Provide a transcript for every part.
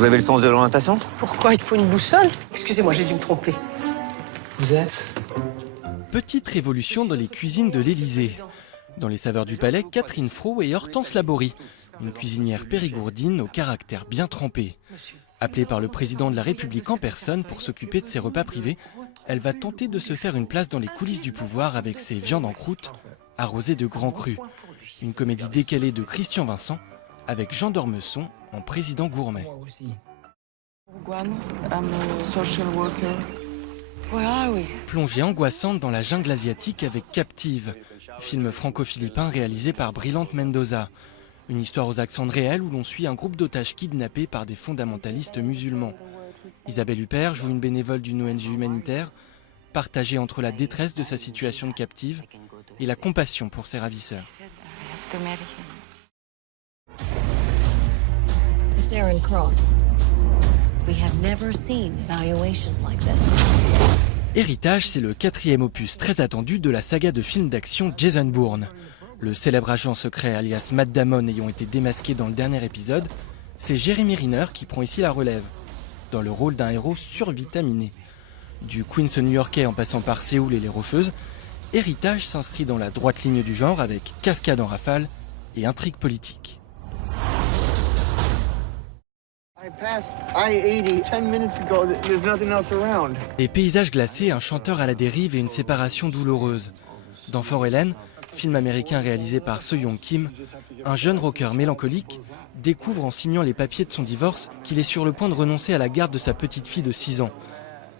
Vous avez le sens de l'orientation? Pourquoi il faut une boussole? Excusez-moi, j'ai dû me tromper. Vous êtes? Petite révolution dans les cuisines de l'Élysée. Dans les saveurs du palais, Catherine Fro et Hortense Laborie, une cuisinière périgourdine au caractère bien trempé. Appelée par le président de la République en personne pour s'occuper de ses repas privés, elle va tenter de se faire une place dans les coulisses du pouvoir avec ses viandes en croûte, arrosées de grands crus. Une comédie décalée de Christian Vincent, avec Jean d'Ormesson en président gourmet. Plongée angoissante dans la jungle asiatique avec Captive, film franco-philippin réalisé par Brillante Mendoza. Une histoire aux accents réels où l'on suit un groupe d'otages kidnappés par des fondamentalistes musulmans. Isabelle Huppert joue une bénévole d'une ONG humanitaire, partagée entre la détresse de sa situation de captive et la compassion pour ses ravisseurs. It's Aaron Cross. We have never seen evaluations like this. Héritage, c'est le 4e opus très attendu de la saga de films d'action Jason Bourne. Le célèbre agent secret alias Matt Damon ayant été démasqué dans le dernier épisode, c'est Jeremy Renner qui prend ici la relève, dans le rôle d'un héros survitaminé. Du Queens new-yorkais en passant par Séoul et les Rocheuses, Héritage s'inscrit dans la droite ligne du genre avec cascade en rafale et intrigue politique. Des paysages glacés, un chanteur à la dérive et une séparation douloureuse. Dans For Helen, film américain réalisé par So-Young Kim, un jeune rocker mélancolique découvre en signant les papiers de son divorce qu'il est sur le point de renoncer à la garde de sa petite fille de 6 ans.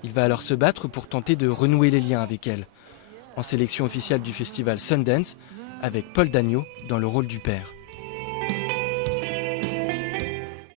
Il va alors se battre pour tenter de renouer les liens avec elle. En sélection officielle du festival Sundance, avec Paul Dagneau dans le rôle du père.